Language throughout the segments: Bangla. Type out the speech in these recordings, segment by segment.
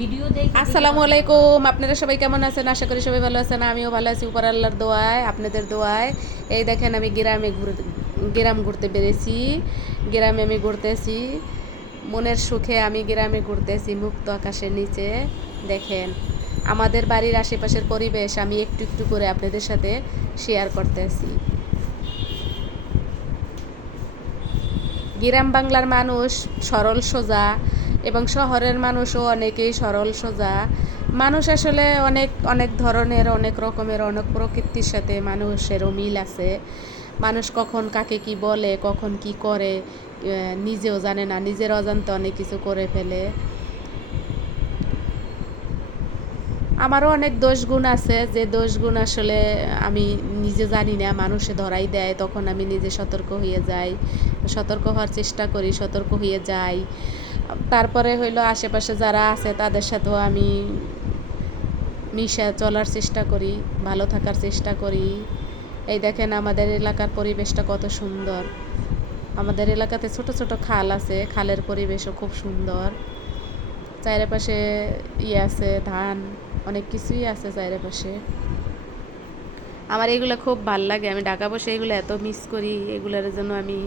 ভিডিও দেখে আসসালামু আলাইকুম। আপনারা সবাই কেমন আছেন? আশা করি সবাই ভালো আছেন। আমিও ভালো আছি উপর আল্লাহর দোয়ায়, আপনাদের দোয়ায়। এই দেখেন আমি গ্রাম ঘুরতে বেরিয়েছি। গ্রামে আমি ঘুরতেছি, মনের সুখে আমি গ্রামে ঘুরতেছি মুক্ত আকাশের নিচে। দেখেন আমাদের বাড়ির আশেপাশের পরিবেশ আমি একটু একটু করে আপনাদের সাথে শেয়ার করতেছি। গ্রাম বাংলার মানুষ সরল সোজা এবং শহরের মানুষও অনেকেই সরল সোজা। মানুষ আসলে অনেক অনেক ধরনের, অনেক রকমের, অনেক প্রকৃতির সাথে মানুষেরও মিল আছে। মানুষ কখন কাকে কি বলে, কখন কি করে নিজেও জানে না, নিজের অজান্তে অনেক কিছু করে ফেলে। আমারও অনেক দোষগুণ আছে, যে দোষগুণ আসলে আমি নিজে জানি না, মানুষে ধরাই দেয়, তখন আমি নিজে সতর্ক হয়ে যাই, সতর্ক হওয়ার চেষ্টা করি, সতর্ক হয়ে যাই। তারপরে হইলো আশেপাশে যারা আছে তাদের সাথেও আমি মিশে চলার চেষ্টা করি, ভালো থাকার চেষ্টা করি। এই দেখেন আমাদের এলাকার পরিবেশটা কত সুন্দর। আমাদের এলাকাতে ছোট ছোট খাল আছে, খালের পরিবেশও খুব সুন্দর। চারিপাশে আছে ধান, অনেক কিছুই আছে চারিপাশে। আমার এগুলো খুব ভাল লাগে। আমি ঢাকা বসে এগুলো এত মিস করি। এগুলোর জন্য আমি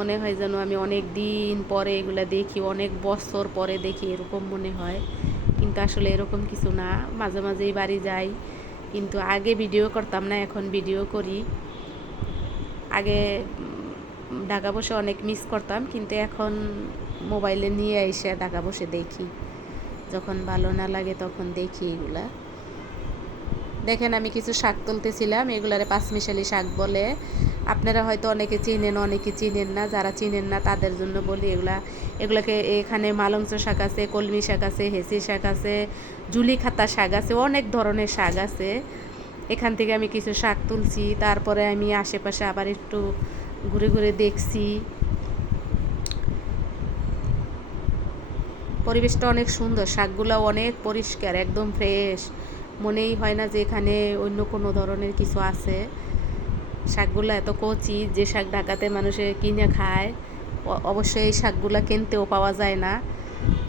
মনে হয় যেন আমি অনেক দিন পরে এগুলো দেখি, অনেক বছর পরে দেখি, এরকম মনে হয়। কিন্তু আসলে এরকম কিছু না, মাঝে মাঝেই বাড়ি যাই। কিন্তু আগে ভিডিও করতাম না, এখন ভিডিও করি। আগে ঢাকা বসে অনেক মিস করতাম, কিন্তু এখন মোবাইলে নিয়ে এসে ঢাকা বসে দেখি। যখন ভালো না লাগে তখন দেখি এগুলা। দেখেন আমি কিছু শাক তুলতেছিলাম, এগুলারে পাঁচমিশালি শাক বলে। আপনারা হয়তো অনেকে চিনেন, অনেকে চিনেন না। যারা চিনেন না তাদের জন্য বলি, এগুলাকে এখানে মালঞ্চ শাক আছে, কলমি শাক আছে, হেঁচি শাক আছে, জুলি খাতা শাক আছে, অনেক ধরনের শাক আছে। এখান থেকে আমি কিছু শাক তুলছি, তারপরে আমি আশেপাশে আবার একটু ঘুরে ঘুরে দেখছি। পরিবেশটা অনেক সুন্দর, শাকগুলো অনেক পরিষ্কার, একদম ফ্রেশ। মনেই হয় না যে এখানে অন্য কোনো ধরনের কিছু আছে। শাকগুলো এত কচি, যে শাক ঢাকাতে মানুষে কিনে খায়, অবশ্যই এই শাকগুলো কিনতেও পাওয়া যায় না।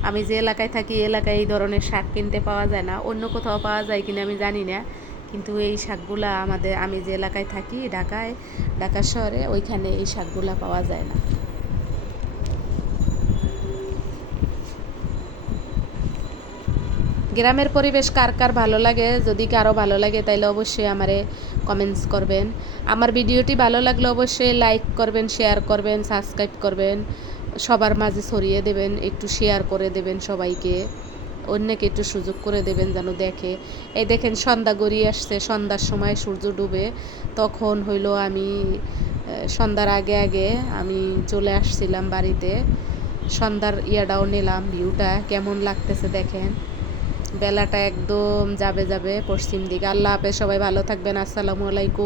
আমি যে এলাকায় থাকি, এলাকায় এই ধরনের শাক কিনতে পাওয়া যায় না। অন্য কোথাও পাওয়া যায় কিনা আমি জানি না, কিন্তু এই শাকগুলা আমি যে এলাকায় থাকি ঢাকা শহরে, ওইখানে এই শাকগুলা পাওয়া যায় না। গ্রামের পরিবেশ কার কার ভালো লাগে? যদি কারো ভালো লাগে তাহলে অবশ্যই আমারে কমেন্টস করবেন। আমার ভিডিওটি ভালো লাগলে অবশ্যই লাইক করবেন, শেয়ার করবেন, সাবস্ক্রাইব করবেন, সবার মাঝে ছড়িয়ে দেবেন, একটু শেয়ার করে দেবেন সবাইকে, অন্যকে একটু সুযোগ করে দেবেন যেন দেখে। এই দেখেন সন্ধ্যা গড়িয়ে আসছে, সন্ধ্যার সময় সূর্য ডুবে, তখন হইলো আমি সন্ধ্যার আগে আগে আমি চলে আসছিলাম বাড়িতে। সন্ধ্যার ইয়াটাও নিলাম, ভিউটা কেমন লাগতেছে দেখেন। বেলাটা একদম যাবে যাবে পশ্চিম দিকে। আল্লাহ হাফেজ, সবাই ভালো থাকবেন। আসসালামু আলাইকুম।